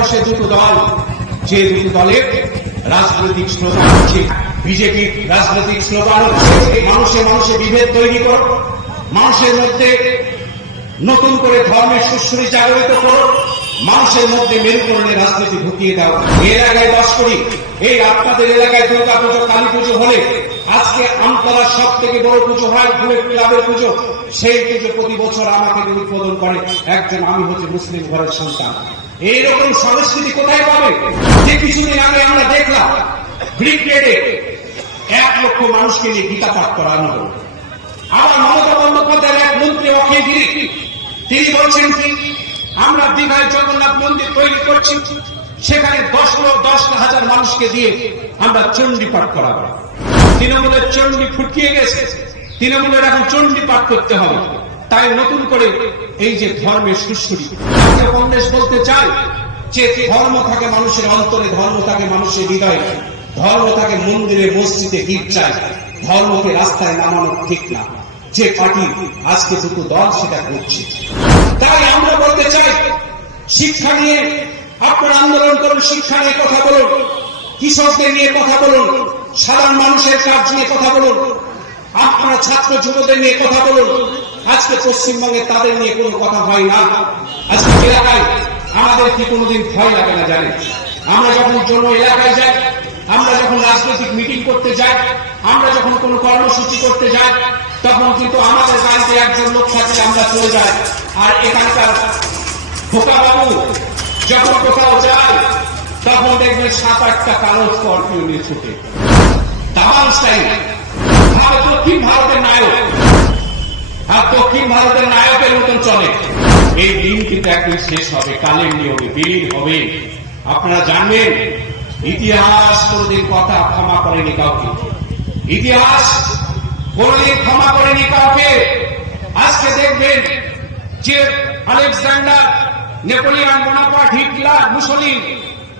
ভারতবর্ষে দুটো দল, যে দুটো দলের রাজনৈতিক স্লোগান হচ্ছে বিজেপির রাজনৈতিক স্লোগান হচ্ছে মানুষে মানুষে বিভেদ তৈরি করো, মানুষের মধ্যে নতুন করে ধর্মের সুশ্রী জাগরিত করো, মানুষের মধ্যে মেরুকরণের রাজনীতি ঢুকিয়ে দাও। এলাকায় বাস করি, এই আপনাদের এলাকায় দুর্গা পুজো কালী পুজো হলে আজকে আমতলার সব থেকে বড় পুজো হয় ফুলের ক্লাবের পুজো। সেই পুজো প্রতি বছর আমাকে উদ্বোধন করে, একজন আমি হচ্ছে মুসলিম ঘরের সন্তান। এইরকম সংস্কৃতি কোথায় পাবে? যে কিছুদিন আগে আমরা দেখলাম, ব্রিগেডে এক লক্ষ মানুষকে নিয়ে গীতা পাঠ করানো হলো। আবার মমতা বন্দ্যোপাধ্যায়ের এক মন্ত্রী অক্ষয় গিরি, তিনি বলছেন কি, আমরা দীঘায় জগন্নাথ মন্দির তৈরি করছি, সেখানে দশ লক্ষ দশ হাজার মানুষকে দিয়ে আমরা চণ্ডী পাঠ করাবো। তৃণমূলের চণ্ডী ফুটকিয়ে গেছে। তৃণমূলের এখন চণ্ডী পাঠ করতে হবে। তাই নতুন করে এই যে ধর্মের সুশ্রী কংগ্রেস বলতে চায় যে ধর্ম থাকে মানুষের অন্তরে, ধর্ম থাকে মানুষের হৃদয়ে। ধর্ম থাকে মন্দিরে, মসজিদে গির্জায়। ধর্মকে রাস্তায় নামানো ঠিক না। যে পার্টি আজকে দুটো দল সেটা করছে। তাই আমরা বলতে চাই, শিক্ষা নিয়ে আপনারা আন্দোলন করুন, শিক্ষা নিয়ে কথা বলুন, কৃষকদের নিয়ে কথা বলুন সাধারণ মানুষের কাজ নিয়ে কথা বলুন। আপনারা ছাত্র যুবদের নিয়ে কথা বলুন। আজকে পশ্চিমবঙ্গে তাদের নিয়ে কোনো কথা হয় না। আজকে এলাকায় আমাদের কি কোনোদিন ভয় লাগে না জানেন? আমরা যখন জন্য এলাকায় যাই, আমরা যখন রাজনৈতিক মিটিং করতে যাই, আমরা যখন কোনো কর্মসূচি করতে যাই, তখন কিন্তু আমাদের বাড়িতে একজন লোক থাকে আমরা চলে যাই। আর এখানকার বাবু যখন কোথাও যায়, তখন দেখবেন সাত আটটা কালো স্করপিও নিয়ে ছুটে। ভারতের নায়কের মতন চলে। এই দিন কিন্তু একদিন শেষ হবে, কালের নিয়মে বিলীন হবে। আপনারা জানবেন, ইতিহাস কোনদিন কথা ক্ষমা করেনি কাউকে। ইতিহাস কোনদিন ক্ষমা করেনি কাউকে। আজকে দেখবেন যে আলেকজান্ডার, নেপোলিয়ন বোনাপার্ট, হিটলার, মুসলিম,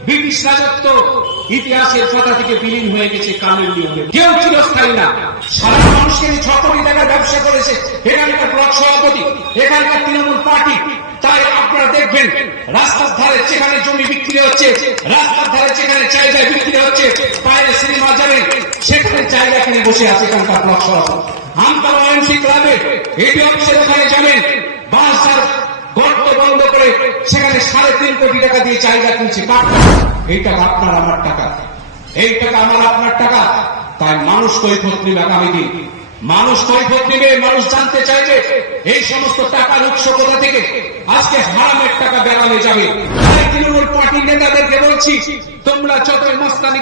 ব্রিটিশ রাজত্ব ইতিহাসের কথা থেকে বিলীন হয়ে গেছে কালের নিয়মে। কেউ চিরস্থায়ী না। সারা মানুষকে ছ কোটি টাকার ব্যবসা করেছে। এখানকার ব্লক সভাপতি, এখানকার তৃণমূল পার্টি, তাই আপনারা দেখবেন, রাস্তার ধারে যেখানে জমি বিক্রি হচ্ছে, রাস্তার ধারে যেখানে জায়গায় বিক্রি হচ্ছে বাইরে সিনেমা যাবেন সেখানে জায়গা কিনে বসে আছে এখানকার ব্লক সভাপতি। আমতলা ওএমসি ক্লাবে এটি অফিসের ওখানে যাবেন করে সেখানে সাড়ে তিন কোটি টাকা দিয়ে চাহিদা কিনছে? এই টাকা আপনার, আমার টাকা। এই টাকা আমার, আপনার টাকা। তাই মানুষ কৈফত নেবে আগামী দিন। মানুষ কৈফত নেবে, মানুষ জানতে চাইবে, এই সমস্ত টাকার উৎস কোথা থেকে? আজকে হারামের টাকা বেড়ালে যাবে। তৃণমূল নেতাদেরকে বলছি, তোমরা যতই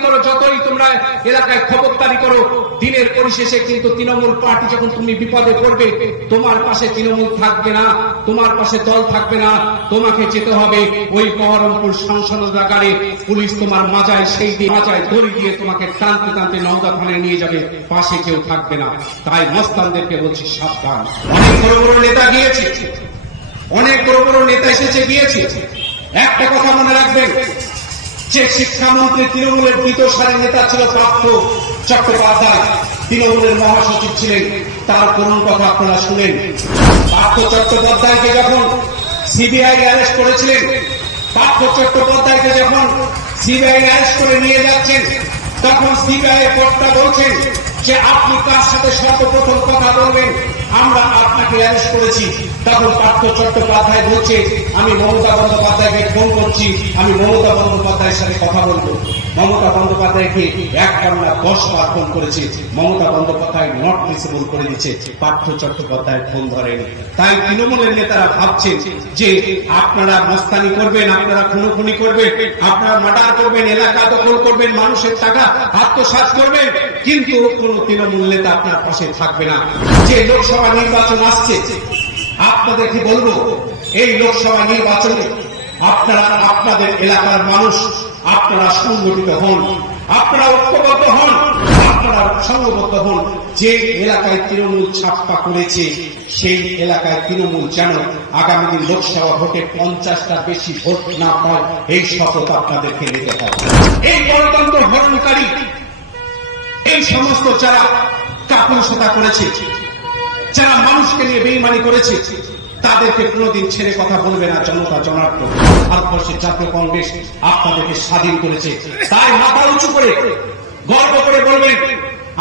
করো, যতই তোমরা এলাকায় খবরদারি করো, দিনের পরিশেষে কিন্তু তৃণমূল পার্টি যখন তুমি বিপদে পড়বে, তোমার পাশে তৃণমূল থাকবে না, তোমার পাশে দল থাকবে না, তোমাকে যেতে হবে ওই পুলিশ তোমার মাজায়, সেই দিয়ে মাজায় দড়ি দিয়ে তোমাকে টানতে টানতে নওদা থানায় নিয়ে যাবে, পাশে কেউ থাকবে না। তাই মস্তানদেরকে বলছি সাবধান। অনেক বড় বড় নেতা গিয়েছে। অনেক বড় বড় নেতা এসেছে গিয়েছে। একটা কথা মনে রাখবেন, যে শিক্ষামন্ত্রী তৃণমূলের দ্বিতীয় সারের নেতা ছিল পার্থ চট্টোপাধ্যায়। তৃণমূলের মহাসচিব ছিলেন। তার করুণ কথা আপনারা শুনেন। পার্থ চট্টোপাধ্যায়কে যখন সিবিআই অ্যারেস্ট করেছিলেন পার্থ চট্টোপাধ্যায়কে যখন সিবিআই অ্যারেস্ট করে নিয়ে যাচ্ছেন, তখন সিবিআই কোর্টটা বলছেন যে আপনি কার সাথে সর্বপ্রথম কথা বলবেন, আমরা আপনাকে অ্যারেস্ট করেছি। তখন পার্থ চট্টোপাধ্যায় বলছে, আমি মমতা বন্দ্যোপাধ্যায়কে ফোন করছি, আমি মমতা বন্দ্যোপাধ্যায়ের সাথে কথা বলব। মমতা বন্দ্যোপাধ্যায়কে একবার না দশ বার ফোন করেছে? মমতা বন্দ্যোপাধ্যায় নট রিসেবল করে দিচ্ছে। পার্থ চট্টোপাধ্যায় ফোন ধরেন। তাই তৃণমূলের নেতারা ভাবছেন যে আপনারা মস্তানি করবেন, আপনারা খুনোখুনি করবেন, আপনারা মার্ডার করবেন, এলাকা দখল করবেন, মানুষের টাকা আত্মসাৎ করবেন। কিন্তু কোন তৃণমূল নেতা আপনার পাশে থাকবে না। যে লোকসভা নির্বাচন আসছে আপনাদেরকে বলব? এই লোকসভা নির্বাচনে আপনারা, আপনাদের এলাকার মানুষ আপনারা সংগঠিত হন, আপনারা ঐক্যবদ্ধ হন, আপনারা সংঘবদ্ধ হন। যে এলাকায় তৃণমূল ছাপ্পা করেছে, সেই এলাকায় তৃণমূল যেন আগামী দিন লোকসভা ভোটে পঞ্চাশটা বেশি ভোট না পায়, এই শপথ আপনাদেরকে নিতে হবে। এই গণতন্ত্র হরণকারী এই সমস্ত যারা কাপুরুষতা করেছে, যারা মানুষকে নিয়ে বেইমানি করেছে তাদেরকে কোনোদিন ছেড়ে কথা বলবে না, জনতা জনার্দন ভারতবর্ষের জাতীয় কংগ্রেস আপনাদেরকে স্বাধীন করেছে। তাই মাথা উঁচু করে, গর্ব করে বলবেন,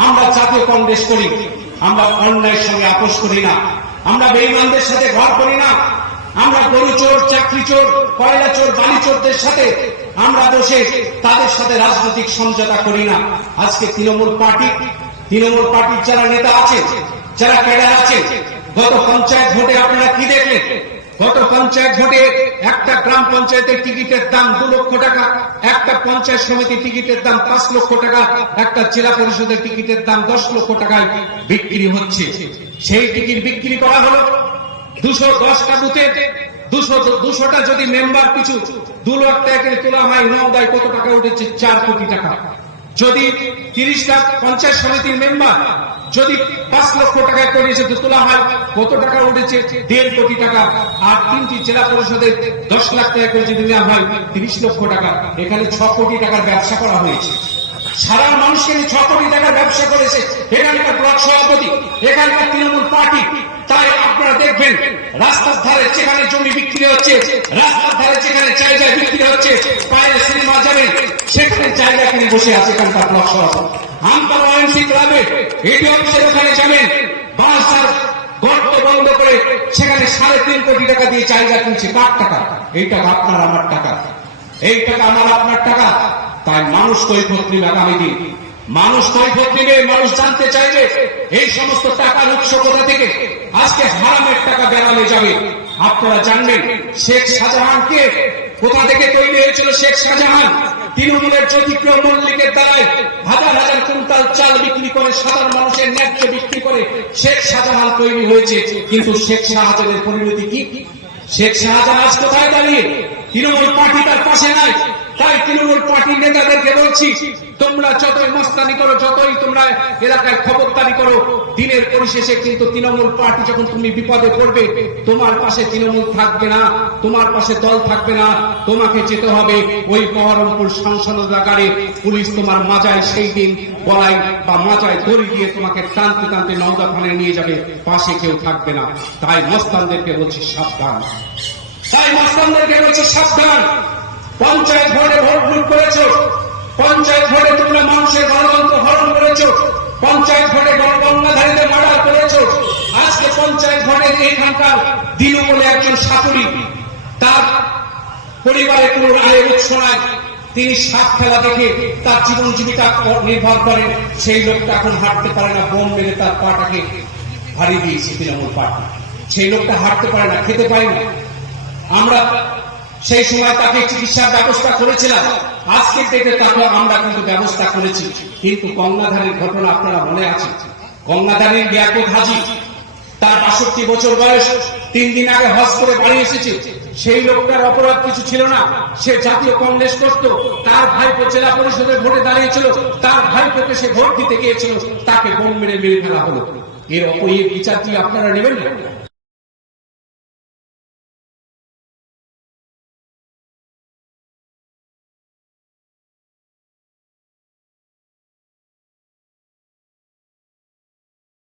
আমরা জাতীয় কংগ্রেস করি, আমরা অন্যায়ের সঙ্গে আপোষ করি না, আমরা বেইমানদের সাথে ঘর করি না, আমরা গরু চোর, চাকরি চোর, কয়লা চোর, বালি চোরদের সাথে আমরা বসে তাদের সাথে রাজনৈতিক সমঝোতা করি না। আজকে তৃণমূল পার্টি, তৃণমূল পার্টির যারা নেতা আছে, যারা ক্যাডার আছে গত পঞ্চায়েত ভোটে আপনারা কি দেখলেন? গত পঞ্চায়েত ভোটে একটা গ্রাম পঞ্চায়েতের টিকিটের দাম দু লক্ষ টাকা, একটা পঞ্চায়েত সমিতি টিকিটের দাম পাঁচ লক্ষ টাকা, একটা জেলা পরিষদের টিকিটের দাম দশ লক্ষ টাকায় বিক্রি হচ্ছে। সেই টিকিট বিক্রি করা হলো দুশো দশটা বুথে। দুশো, দুশোটা যদি মেম্বার পিছু দু লাখ টাকা তোলা হয় নওদায় কত টাকা উঠেছে? চার কোটি টাকা। যদি তিরিশটা পঞ্চায়েত সমিতির মেম্বার যদি পাঁচ লক্ষ টাকায় এসে তোলা হয় কত টাকা উঠেছে? দেড় কোটি টাকা। আর তিনটি জেলা পরিষদের দশ লাখ টাকা করে যদি নেওয়া হয় তিরিশ লক্ষ টাকা। এখানে ছ কোটি টাকার ব্যবসা করা হয়েছে। সারা মানুষকে ছ কোটি টাকার ব্যবসা করেছে। এখানকার ব্লক সভাপতি, এখানকার তৃণমূল পার্টি তাই আপনারা দেখবেন, রাস্তার ধারে যেখানে জমি বিক্রি হচ্ছে, রাস্তার ধারে যেখানে জায়গা বিক্রি হচ্ছে বাইরে সিনেমা যাবেন সেখানে জায়গা কিনে বসে আছে ওখানে যাবেন বন্ধ করে সেখানে সাড়ে তিন কোটি টাকা দিয়ে কিনছে। টাকা? আপনার, আমার টাকা। আমার, আপনার টাকা। তাই মানুষ কৈফত নিবে আগামী দিন। মানুষ কৈফত নিবে, মানুষ জানতে চাইবে, এই সমস্ত টাকার উৎস কোথা থেকে? আজকে হারামের টাকা বেড়ালে যাবে। আপনারা জানবেন, শেখ শাহজাহানকে কোথা থেকে তৈরি হয়েছিল শেখ শাহজাহান? তৃণমূলের জ্যোতিপ্রিয় মল্লিকের দ্বারায় হাজার হাজার কুইন্টাল চাল বিক্রি করে সাধারণ মানুষের ন্যায্য বিক্রি করে শেখ শাহজাহান তৈরি হয়েছে। কিন্তু শেখ শাহজাহানের পরিণতি কি? শেখ শাহজাহান আজ কোথায় দাঁড়িয়ে? তৃণমূল পার্টি তার পাশে নাই। তৃণমূল পার্টির নেতাদেরকে বলছি, তোমরা যতই মস্তানি করো, যতই তোমরা এলাকায় খবরদারি করো, দিনের পরিশেষে কিন্তু তৃণমূল পার্টি যখন তুমি বিপদে পড়বে, তোমার পাশে তৃণমূল থাকবে না, তোমার পাশে দল থাকবে না, তোমাকে যেতে হবে ওই বহরমপুর সংসদাগারে। পুলিশ তোমার মাজায় সেই দিন বলাই বা মাজায় দড়ি দিয়ে তোমাকে টানতে টানতে নওদা থানায় নিয়ে যাবে, পাশে কেউ থাকবে না। তাই মস্তানদেরকে বলছি সাবধান। তাই মস্তানদেরকে বলছি সাবধান। পঞ্চায়েত ভোটে ভোট লুট করেছ। পঞ্চায়েত ভোটে তোমরা মানুষের গণতন্ত্র হরণ করেছ। পঞ্চায়েত ভোটে গণগঙ্গাধারীদের মার্ডার করেছ। আজকে পঞ্চায়েত ভোটে এখানকার দিনু বলে একজন সাপুরি তার পরিবারে কোনো আয়ের উৎস নাই। তিনি সাপ খেলা দেখে তার জীবন জীবিকা নির্ভর করেন সেই লোকটা এখন হাঁটতে পারে না, বোম মেরে তার পাটাকে হারিয়ে দিয়েছে তৃণমূল পার্টি। সেই লোকটা হাঁটতে পারে না, খেতে পারে না। আমরা সেই সময় তাকে চিকিৎসার ব্যবস্থা করেছিলাম। আজকে থেকে তাকে আমরা কিন্তু ব্যবস্থা করেছি। কিন্তু গঙ্গাধারের ঘটনা আপনারা মনে আছে? গঙ্গাধারের লিয়াকত হাজি। তার বাষট্টি বছর বয়স। তিন দিন আগে হজ করে বাড়ি এসেছে। সেই লোকটার অপরাধ কিছু ছিল না। সে জাতীয় কংগ্রেস করত। তার ভাইপো জেলা পরিষদের ভোটে দাঁড়িয়েছিল। তার ভাইপোকে সে ভোট দিতে গিয়েছিল। তাকে বোম মেরে মেরে ফেলা হলো। এর অপর বিচার কি আপনারা নেবেন? না